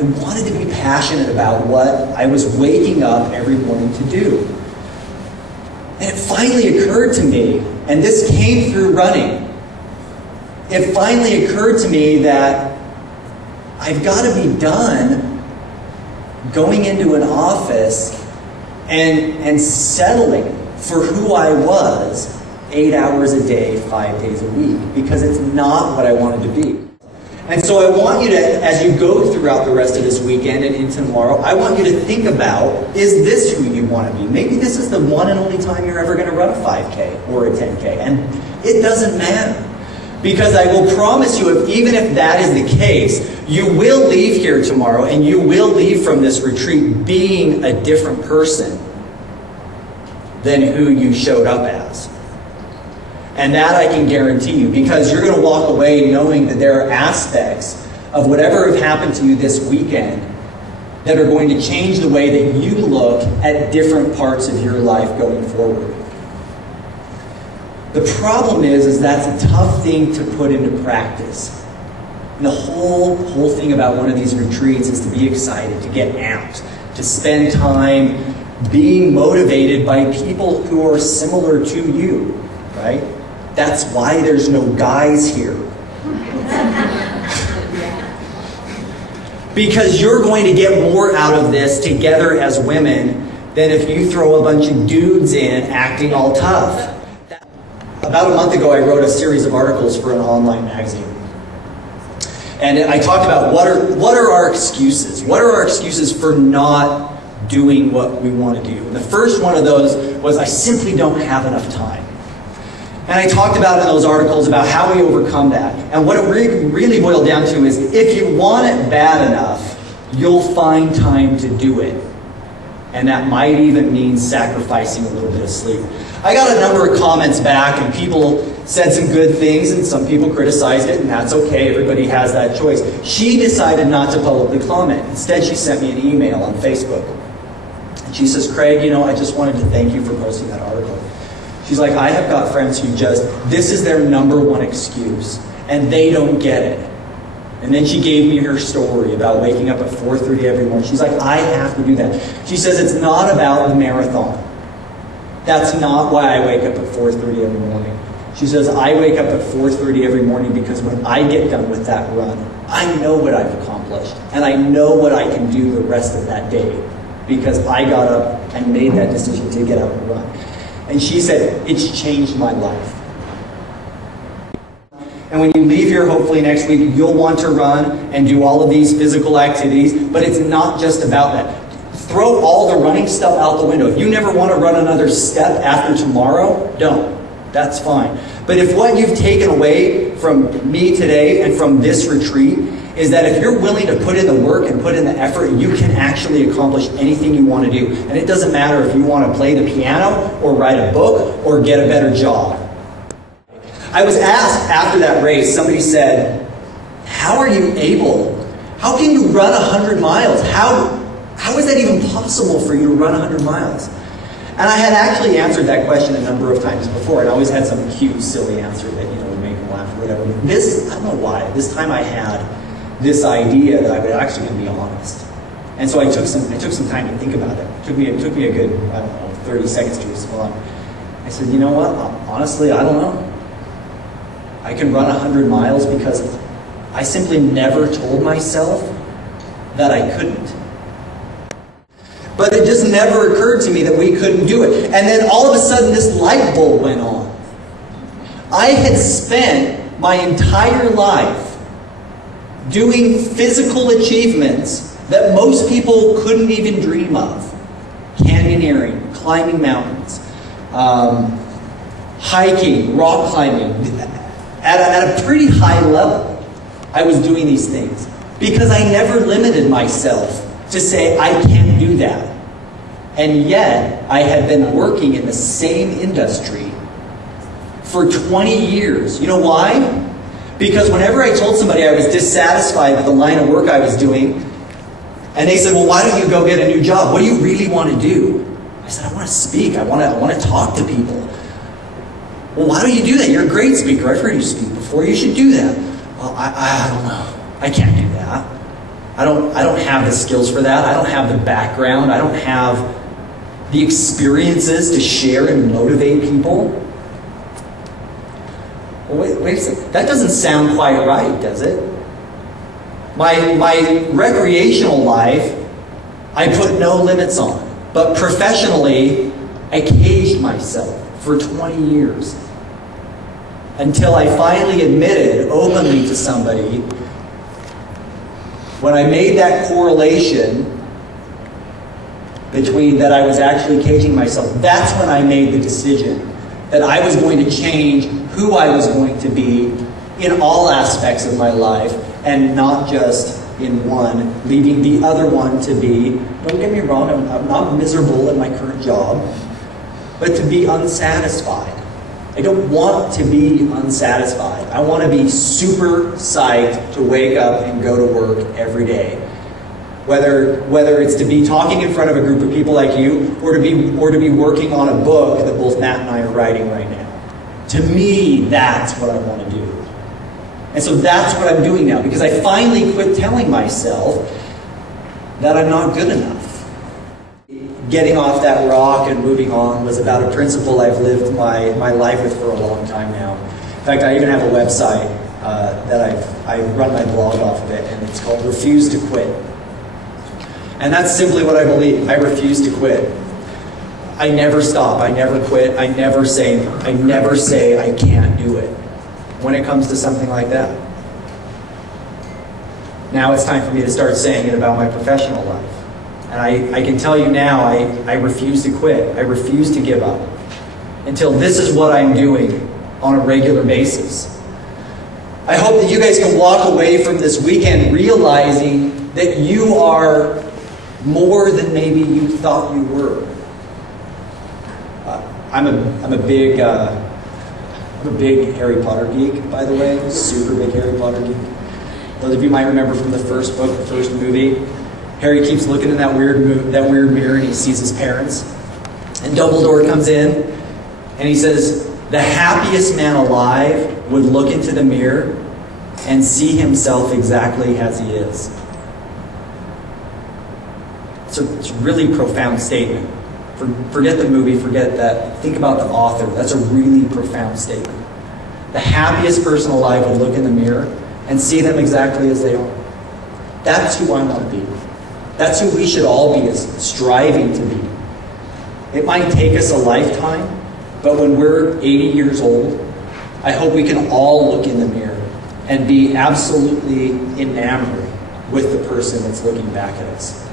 I wanted to be passionate about what I was waking up every morning to do. And it finally occurred to me, and this came through running, it finally occurred to me that I've got to be done going into an office and settling for who I was 8 hours a day, 5 days a week, because it's not what I wanted to be. And so I want you to, as you go throughout the rest of this weekend and into tomorrow, I want you to think about, is this who you want to be? Maybe this is the one and only time you're ever going to run a 5K or a 10K. And it doesn't matter. Because I will promise you, even if that is the case, you will leave here tomorrow and you will leave from this retreat being a different person than who you showed up as. And that I can guarantee you, because you're going to walk away knowing that there are aspects of whatever have happened to you this weekend that are going to change the way that you look at different parts of your life going forward. The problem is that's a tough thing to put into practice. And the whole thing about one of these retreats is to be excited, to get amped, to spend time being motivated by people who are similar to you, right? That's why there's no guys here. Because you're going to get more out of this together as women than if you throw a bunch of dudes in acting all tough. About a month ago, I wrote a series of articles for an online magazine. And I talked about what are our excuses? What are our excuses for not doing what we want to do? And the first one of those was, I simply don't have enough time. And I talked about in those articles about how we overcome that. And what it really boiled down to is, if you want it bad enough, you'll find time to do it. And that might even mean sacrificing a little bit of sleep. I got a number of comments back, and people said some good things, and some people criticized it, and that's okay. Everybody has that choice. She decided not to publicly comment. Instead, she sent me an email on Facebook. And she says, Craig, you know, I just wanted to thank you for posting that article. She's like, I have got friends who this is their #1 excuse, and they don't get it. And then she gave me her story about waking up at 4:30 every morning. She's like, I have to do that. She says, it's not about the marathon. That's not why I wake up at 4:30 every morning. She says, I wake up at 4:30 every morning because when I get done with that run, I know what I've accomplished. And I know what I can do the rest of that day because I got up and made that decision to get out and run. And she said, it's changed my life. And when you leave here, hopefully next week, you'll want to run and do all of these physical activities, but it's not just about that. Throw all the running stuff out the window. If you never want to run another step after tomorrow, don't. That's fine. But if what you've taken away from me today and from this retreat is that if you're willing to put in the work and put in the effort, you can actually accomplish anything you want to do. And it doesn't matter if you want to play the piano or write a book or get a better job. I was asked after that race, somebody said, how are you able? How can you run 100 miles? How is that even possible for you to run 100 miles? And I had actually answered that question a number of times before, and I always had some cute, silly answer that, would make them laugh or whatever. I don't know why. This time I had this idea that I would actually be honest. And so I took some time to think about it. It took me a good, 30 seconds to respond. I said, you know what? Honestly, I don't know. I can run 100 miles because I simply never told myself that I couldn't. But it just never occurred to me that we couldn't do it. And then all of a sudden this light bulb went on. I had spent my entire life doing physical achievements that most people couldn't even dream of. Canyoneering, climbing mountains, hiking, rock climbing. At a pretty high level, I was doing these things because I never limited myself to say, I can't do that. And yet, I had been working in the same industry for 20 years. You know why? Because whenever I told somebody I was dissatisfied with the line of work I was doing, and they said, well, why don't you go get a new job? What do you really want to do? I said, I want to speak. I want to talk to people. Well, why don't you do that? You're a great speaker. I've heard you speak before. You should do that. Well, I don't know. I can't do that. I don't have the skills for that. I don't have the background. I don't have the experiences to share and motivate people. Well, wait a second. That doesn't sound quite right, does it? My recreational life, I put no limits on. But professionally, I caged myself for 20 years. Until I finally admitted openly to somebody, when I made that correlation between that I was actually caging myself, that's when I made the decision that I was going to change who I was going to be in all aspects of my life, and not just in one, leaving the other one to be, don't get me wrong, I'm not miserable in my current job, but to be unsatisfied. I don't want to be unsatisfied. I want to be super psyched to wake up and go to work every day. Whether it's to be talking in front of a group of people like you, or to be working on a book that both Matt and I are writing right now. To me, that's what I want to do. And so that's what I'm doing now, because I finally quit telling myself that I'm not good enough. Getting off that rock and moving on was about a principle I've lived my life with for a long time now. In fact, I even have a website that I run my blog off of it, and it's called Refuse to Quit. And that's simply what I believe. I refuse to quit. I never stop. I never quit. I never say I can't do it when it comes to something like that. Now it's time for me to start saying it about my professional life. And I can tell you now, I refuse to quit. I refuse to give up until this is what I'm doing on a regular basis. I hope that you guys can walk away from this weekend realizing that you are more than maybe you thought you were. I'm a big Harry Potter geek, by the way. Super big Harry Potter geek. Those of you might remember from the first book, the first movie, Harry keeps looking in that weird mirror and he sees his parents. And Dumbledore comes in and he says, the happiest man alive would look into the mirror and see himself exactly as he is. So it's a really profound statement. Forget the movie, forget that. Think about the author. That's a really profound statement. The happiest person alive would look in the mirror and see them exactly as they are. That's who I want to be. That's who we should all be, is striving to be. It might take us a lifetime, but when we're 80 years old, I hope we can all look in the mirror and be absolutely enamored with the person that's looking back at us.